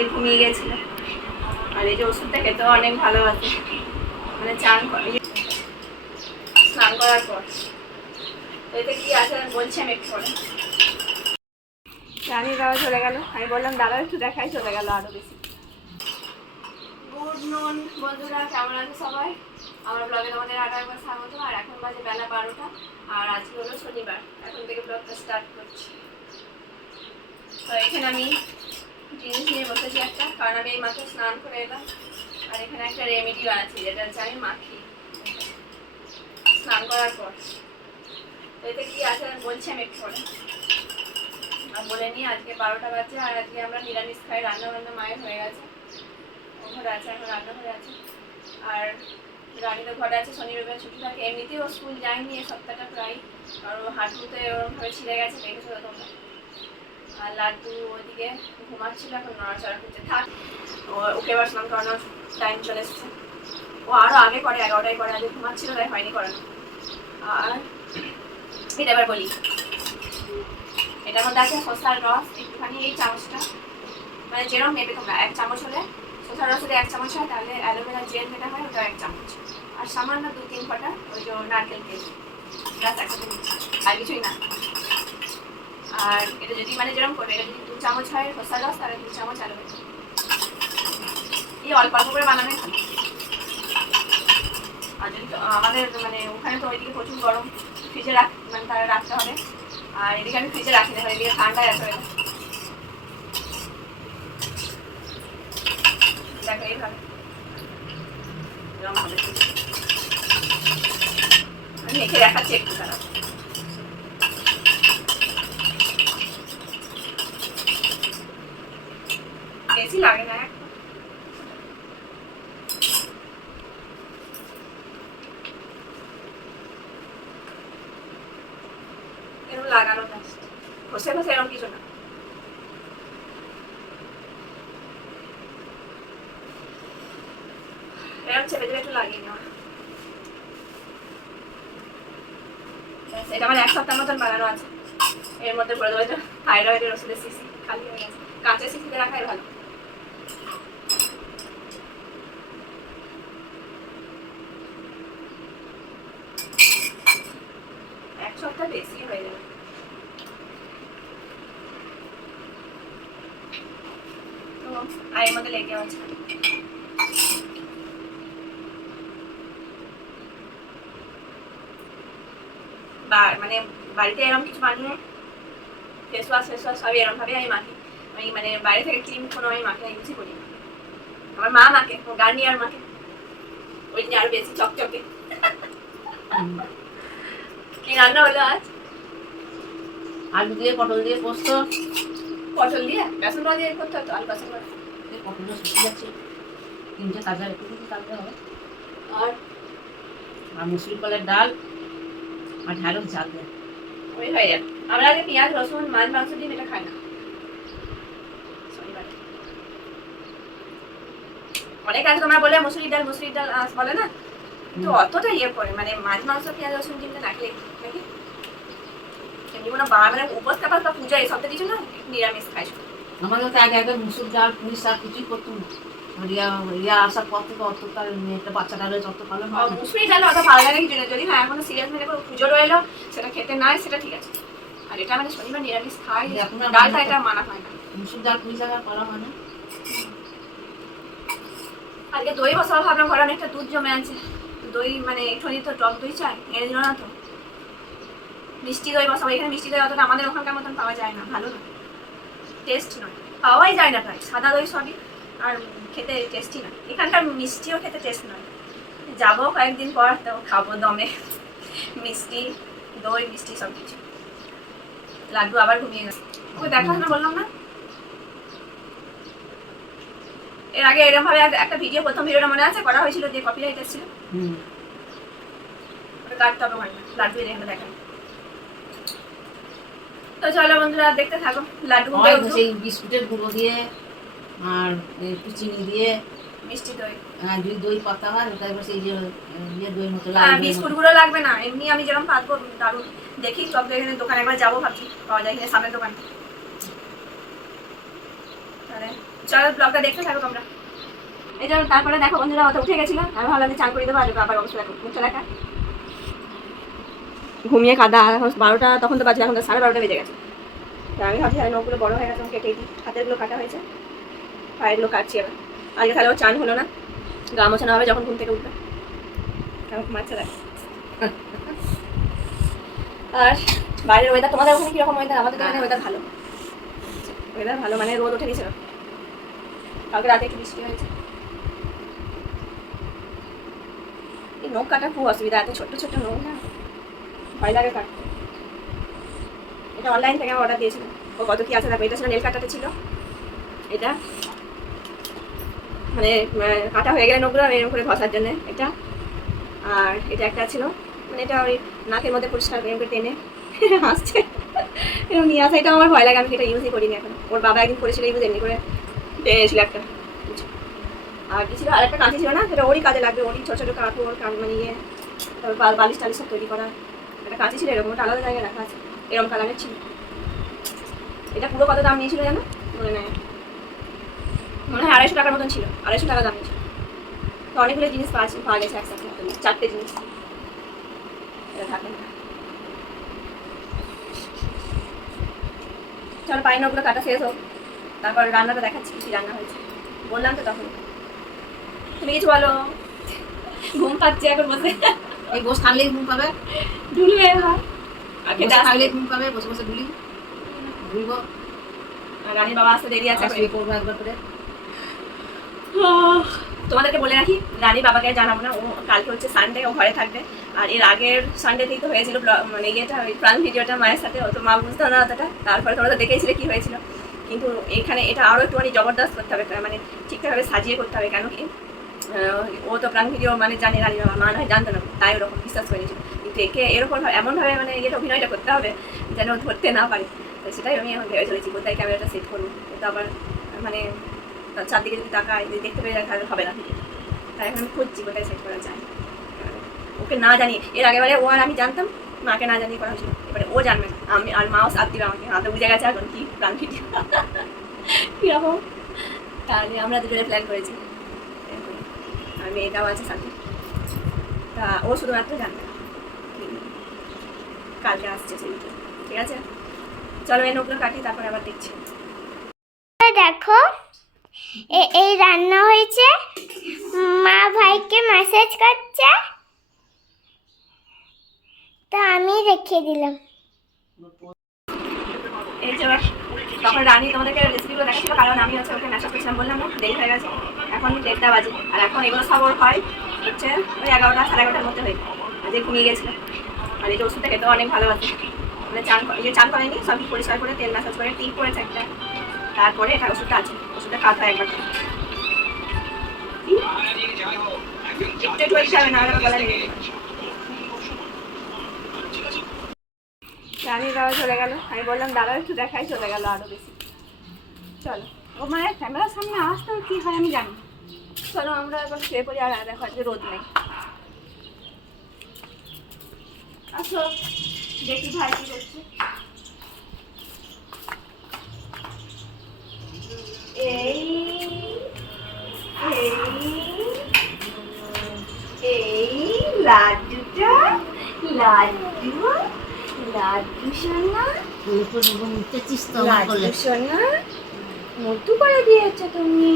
যে ঘুমিয়ে গেছিল। আর এই যে ওষুধটা খেতেও অনেক ভালোবাসে, মানে স্নান করার পর। তো এতে কি আছে বলছি আমি একটু পরে। রানীর বাবা চলে গেল, আমি বললাম দাদা একটু দেখাই, চলে গেল আরো বেশি। গুড নুন বন্ধুরা, কেমন আছে সবাই? আমার ব্লগে তোমাদের আরো একবার স্বাগত। আর এখন বাজে বেলা 12টা, আর আজকে হলো শনিবার। এখন থেকে ব্লগটা স্টার্ট করছি। তো এখানে আমি জিনিস নিয়ে বসেছি একটা, কারণ আমি এই মাত্র স্নান করে এলাম। আর এখানে একটা রেমেডি বানাচ্ছি, যেটা হচ্ছে আমি মাখি স্নান করার পর। তো এতে কি আছে বলছি আমি একটু পরে। আর বলে নিই, আজকে 12টা বাজে, আর আজকে আমরা নিরামিষ খাই। রান্না বান্না মায়ের হয়ে গেছে, ঘরে আছে, এখন রান্নাঘরে আছে। আর রানী তো ঘরে আছে, শনি রবিবার ছুটি থাকে। এমনিতেও স্কুল যায়নি এই সপ্তাহটা প্রায়, আর হাঁটুতে ওরকমভাবে ছিঁড়ে গেছে, দেখেছো তোমরা। আর লাড্ডু ওইদিকে ঘুমাচ্ছিল, এখন নড়াচড়া করছে। থাক, ওকে এবার স্নান করানোর টাইম চলে এসছে। ও আরও আগে করে, 11টায় করে, আগে ঘুমাচ্ছিল তাই হয়নি করানো। আর এটা এবার বলি, এটার মধ্যে আছে শসার রস একটুখানি, এই চামচটা, মানে যেরকম নেবে তোমরা। 1 চামচ হলে, শসার রস যদি 1 চামচ হয়, তাহলে অ্যালোভেরা জেল যেটা হয় ওটা 1 চামচ। আর সামান্য 2-3 ফোঁটা ওই যে নারকেল তেল, ব্যাস একসাথে নিচ্ছি, আর কিছুই না। আর এটা যদি মানে যেরকম করবে, এটা যদি 2 চামচ হয় শসার রস, তাহলে 2 চামচ অ্যালোভেরা। এই অল্প অল্প করে বানানোই ভালো। আর যদি আমাদের মানে ওখানে তো ওইদিকে প্রচুর গরম, ফ্রিজে মানে তারা রাখতে হবে। আর এদিকে আমি ফ্রিজে রাখি না, এদিকে ঠান্ডায় আছে। দেখো এইভাবে আমি মেখে দেখাচ্ছি একটু, তারা বেশি লাগে না। এরকম লাগানো জাস্ট, ঘষে ঘষে, এরকম কিছু না। এরকম চেপে চেপে একটু লাগিয়ে নেওয়া। এটা আমার 1 সপ্তাহ মতন বানানো আছে। এর মধ্যে পড়ে দেবো থাইরয়েডের ওষুধের শিশি, খালি হয়ে গেছে। কাঁচের শিশিতে রাখাই ভালো। এক সপ্তাহ বেশি হয়ে যাবে। তো আর এর মধ্যে লেগে আছে মানে বাড়িতে এরকম কিছু বানিয়ে ফেস ওয়াশ সবই এরকম ভাবে আমি মাখি। আমি মানে বাইরে থেকে ক্রিম কোনো আমি মাখি না, ইউজই করি। আমার মা মাখে, ও গার্নিয়ার মাখে, ওই জন্য আরো বেশি চকচকে। কি রান্না হলো আজ? আলু দিয়ে পটল দিয়ে পোস্ত। পটল দিয়ে বেসন দিয়ে করতে হতো, আলু বেসন করে। পটলটা শুকিয়ে যাচ্ছে, 3টে তাজা একটু তাজা হবে। আর মুসুর কলের ডাল আর ঢ্যাঁড়স ঝাল দেয়, ওই হয়ে যাবে। আমরা আগে পেঁয়াজ রসুন মাছ মাংস দিয়ে এটা খাই না শনিবারে। অনেক আছে তোমরা বলে মুসুরি ডাল বলে না, কিন্তু অতটা ইয়ে করে মানে মাছ মাংস পেঁয়াজ রসুন দিয়ে নাকি নাকি এমনি কোনো মানে উপোস কাপাস বা পূজা এসব তো কিছু না, নিরামিষ খাই। আমাদের তো আগে আগে মুসুর ডাল পুঁই শাক কিছুই করতো না। রিয়া আসার পর থেকে অত তার মেয়েটা বাচ্চাটা রয়েছে, অত ভালো হয় না। মুসুরি ডাল অত ভালো লাগে কিছু না, যদি হ্যাঁ এখনো সিরিয়াস মানে কোনো পুজো রইলো সেটা খেতে নাই, সেটা ঠিক আছে। আর এটা মানে শনিবার নিরামিষ খাই, ডালটা এটা মানা হয় না। মুসুর ডাল পুঁই শাক আর করা হয় না। আজকে দই বসাবো ভাবলাম, ঘরে অনেকটা দুধ জমে আছে। দই মানে একটুখানি তো টক দই চাই, এনে দিল না তো। মিষ্টি দই বসাবো, এখানে মিষ্টি দই অতটা আমাদের ওখানকার মতন পাওয়া যায় না, ভালো না, টেস্ট নয়, পাওয়াই যায় না প্রায়। সাদা দই সবই, আর খেতে টেস্টি নয়। এখানকার মিষ্টিও খেতে টেস্ট নয়। যাবো কয়েকদিন পর, তো খাবো দমে মিষ্টি, দই মিষ্টি সব কিছু। লাড্ডু আবার ঘুমিয়ে গেছে, ওকে দেখাশোনা বললাম না। এর আগে এরকম ভাবে একটা ভিডিও, প্রথম ভিডিওটা মনে আছে করা হয়েছিল, যে কপিরাইট এসেছিল, ওটা কাটতে হবে হয় না, লাড্ডু এখানে দেখায়। তো চলো বন্ধুরা দেখতে থাকো। লাড্ডু সেই বিস্কুটের গুঁড়ো দিয়ে আর একটু চিনি দিয়ে মিষ্টি দই, হ্যাঁ দই পাতা হয়, তারপর সেই যে দই মতো বিস্কুট গুলো লাগবে না, এমনি আমি যেরকম পাতবো দারুন। দেখি সব এখানে দোকানে একবার যাবো ভাবছি, পাওয়া যায় কিনা সামনের দোকানে। মানে চলো ব্লগটা দেখতে থাকো তোমরা। এই জন্য তারপরে দেখো বন্ধুরা অত উঠে গেছিলো, আমি ভাবলাম যে চান করে দেবো, আর বাবার অবস্থা দেখো, মুখটা দেখা ঘুমিয়ে কাদা। এখন 12টা তখন তো বাজে, এখন তো 12:30 বেজে গেছে। তা আমি ভাবছি আর নখগুলো বড় হয়ে গেছে, কেটে দিই, হাতেরগুলো কাটা হয়েছে, পায়েরগুলো কাটছি এবার। আজকে তাহলে ও চান হলো না, গা মোছানো হবে যখন ঘুম থেকে উঠবে, এখন ঘুমাচ্ছে দেখ। আর বাইরের ওয়েদার, তোমাদের ওখানে কিরকম ওয়েদার? আমাদের এখানে ওয়েদার ভালো, ওয়েদার ভালো, মানে রোদ উঠে গেছিল, কালকে রাতে একটু বৃষ্টি হয়েছে। এই নখ কাটা খুব অসুবিধা, এত ছোট্ট ছোট্ট নখ না, ভয় লাগে কাটতে। এটা অনলাইন থেকে আমি অর্ডার দিয়েছিলাম। ও কত কি আছে দেখো, এটা ছিল নেল কাটাতে ছিল, এটা মানে কাটা হয়ে গেলে নখগুলো আমি এরকম করে ঘষার জন্য এটা, আর এটা একটা ছিল মানে এটা ওই নাকের মধ্যে পরিষ্কার করে টেনে আসছে এরকম নিয়ে আসা। এটা আমার ভয় লাগে, আমি এটা ইউজই করিনি এখন। ওর বাবা একদিন করেছিল ইউজ, এমনি করে টেনেছিল একটা। আর কি ছিল, আর একটা কাঁচি ছিল না, সেটা ওরই কাজে লাগবে, ওরই ছোটো ছোটো কাপড় মানে ইয়ে, তারপর বালিশ টালিশ সব তৈরি করা। একটা কাঁচি ছিল এরকম, ওটা আলাদা জায়গায় রাখা আছে, এরকম কালারের ছিল। এটা পুরো কত দাম নিয়েছিল জানো? মনে নেই, মনে হয় 250 টাকার মতন ছিল, 250 টাকা দাম নিয়েছিল। তো অনেকগুলো জিনিস পাওয়া গেছে একসাথে, 4টে জিনিস। এটা থাকে না, চলো পায়ের নখগুলো কাটা শেষ হোক, তারপর রান্নাটা দেখাচ্ছি কি রান্না হয়েছে। বললাম তো তখন, তুমি কিছু বলো। ঘুম পাচ্ছে এখন বসে, এই বসে থাকলেই ঘুম পাবে, ঢুলবে এবার। আর খেতে বসে আসবে, থাকলেই ঘুম পাবে, বসে বসে ঘুরবো। আর রানীর বাবা আসতে দেরি আছে, শুয়ে পড়বো একবার করে। তোমাদেরকে বলে রাখি, রানীর বাবাকে জানাবো না, ও কালকে হচ্ছে সানডে, ও ঘরে থাকবে। আর এর আগের সানডেতেই তো হয়েছিল মানে ইয়েটা, ওই প্রাণ ভিডিওটা মায়ের সাথে, ও তো মা বুঝতো না অতটা। তারপরে তোমরা তো দেখেছিলে কি হয়েছিল, কিন্তু এখানে এটা আরও একটুখানি জবরদস্ত করতে হবে, মানে ঠিকঠাকভাবে সাজিয়ে করতে হবে। কেন কি ও তো প্রাণ ভিডিও মানে জানে, রানীর বাবা মা নয় জানতো না, তাই ওরকম বিশ্বাস করে নিয়েছিল। কিন্তু একে এরকম এমনভাবে মানে ইয়েটা অভিনয়টা করতে হবে যেন ও ধরতে না পারে। তো সেটাই আমি এখন ভেবে চলেছি কোথায় ক্যামেরাটা সেট করবো, কিন্তু আবার মানে চারদিকে যদি তাকায়, যদি দেখতে পেয়ে যায় তাহলে হবে না। তাই এখন আমি খুঁজছি কোথায় সেট করা যায়, ওকে না জানি। এর আগেবারে ও আর আমি জানতাম, মাকে না জানিয়ে করা হয়েছিল, এবারে ও জানবে না, আমি আর মাও সাথ দিবে আমাকে, হাতে বুঝে গেছে এখন কি প্রাণ ভিডিও কীরকম। তাহলে আমরা দুজনে প্ল্যান করেছি, আর মেয়েটাও আছে সাথে, তা ও শুধুমাত্র জানবে না। কালকে আসছে সেই, ঠিক আছে? চলো এই নখগুলো কাটি, তারপরে আবার দেখছি। দেখো এই রান্না হয়েছে, মা ভাইকে মেসেজ করছে, তা আমি রেখে দিলাম। এই যে তখন রানী তোমাদেরকে রেসিপিগুলো দেখাচ্ছিল, কারণ আমি হচ্ছে ওকে মেসেজ করছিলাম, বললাম না দেরি হয়ে গেছে, এখন 1:30 বাজে। আর এখন এগুলো সব ওর হয় হচ্ছে ওই 11টা 11:30 মধ্যে হয়ে যায়, আজকে ঘুমিয়ে গেছিলো। আর এই যে ওষুধটা খেতেও অনেক ভালোবাসে, মানে চান করেনি, সব পরিষ্কার করে তেল ম্যাসাজ করে টিপ করেছে একটা, তারপরে এটা ওষুধটা আছে, ওষুধটা খাওয়া হয় একবার একটু একটু খাবে, না হলে গলা লেগে যাবে। রানীর বাবা চলে গেল, আমি বললাম দাঁড়াও একটু দেখাই, চলে গেল আরো বেশি। চলো, ও মানে ক্যামেরার সামনে আসতেও কি হয় আমি জানি। চলো আমরা এবার শুয়ে পড়ি, আর দেখো আজকে রোদ নেই। আসো দেখি ভাই কি করছে। এই এই লাড্ডুটা, লাড্ডু লাড্ডু সোনা, লাড্ডু সোনা মধু করে দিয়েছো তুমি।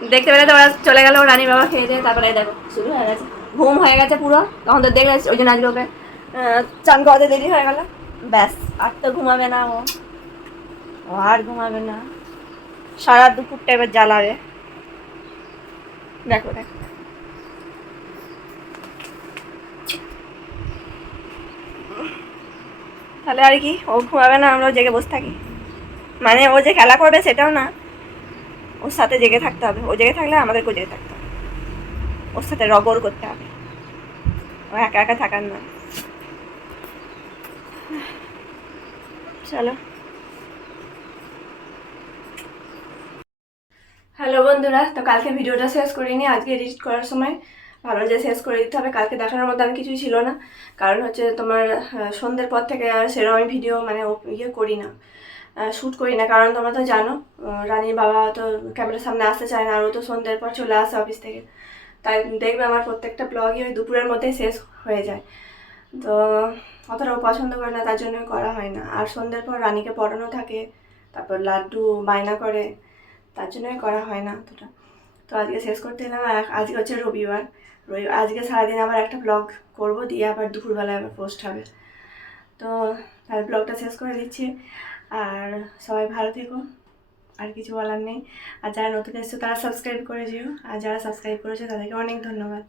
দেখতে পেলে তো ওরা চলে গেল, রানীর বাবা খেয়ে দিয়ে, তারপরে দেখো শুরু হয়ে গেছে, ঘুম হয়ে গেছে পুরো। তখন তো দেখলে ওই জন্য আজকে ওকে চান করাতে দেরি হয়ে গেল। ব্যাস আর তো ঘুমাবে না ও, আর ঘুমাবে না, সারা দুপুরটা এবার জ্বালাবে। দেখো দেখো তাহলে আর কি, ও ঘুমাবে না, আমরাও জেগে বসে থাকি। মানে ও যে খেলা করবে সেটাও না, ওর সাথে জেগে থাকতে হবে, ও জেগে থাকলে আমাদেরকেও জেগে থাকতে হবে, ওর সাথে রগর করতে হবে, ও একা একা থাকার না। চলো, হ্যালো বন্ধুরা, তো কালকে ভিডিওটা শেষ করিনি, আজকে এডিট করার সময় ভালো যে শেষ করে দিতে হবে। কালকে দেখানোর মতো আমি কিছুই ছিল না, কারণ হচ্ছে তোমার সন্ধ্যের পর থেকে আর সেরকম আমি ভিডিও মানে ইয়ে করি না, শ্যুট করি না, কারণ তোমরা তো জানো রানীর বাবা তো ক্যামেরার সামনে আসতে চায় না, আর ও তো সন্ধ্যের পর চলে আসে অফিস থেকে। তাই দেখবে আমার প্রত্যেকটা ব্লগই ওই দুপুরের মধ্যে শেষ হয়ে যায়, তো অতটাও পছন্দ করে না, তার জন্য করা হয় না। আর সন্ধ্যের পর রানীকে পড়ানো থাকে, তারপর লাড্ডু বায়না করে, তার জন্যই করা হয় না অতটা। তো আজকে শেষ করতে এলাম, আর আজকে হচ্ছে রবিবার। আজকে সারাদিন আবার একটা ব্লগ করব, দিয়ে আবার দুপুরবেলায় আবার পোস্ট হবে। তো তাহলে ব্লগটা শেষ করে দিচ্ছি, আর সবাই ভালো থেকো, আর কিছু বলার নেই। আর যারা নতুন এসছো তারা সাবস্ক্রাইব করে যেও, আর যারা সাবস্ক্রাইব করেছে তাদেরকে অনেক ধন্যবাদ।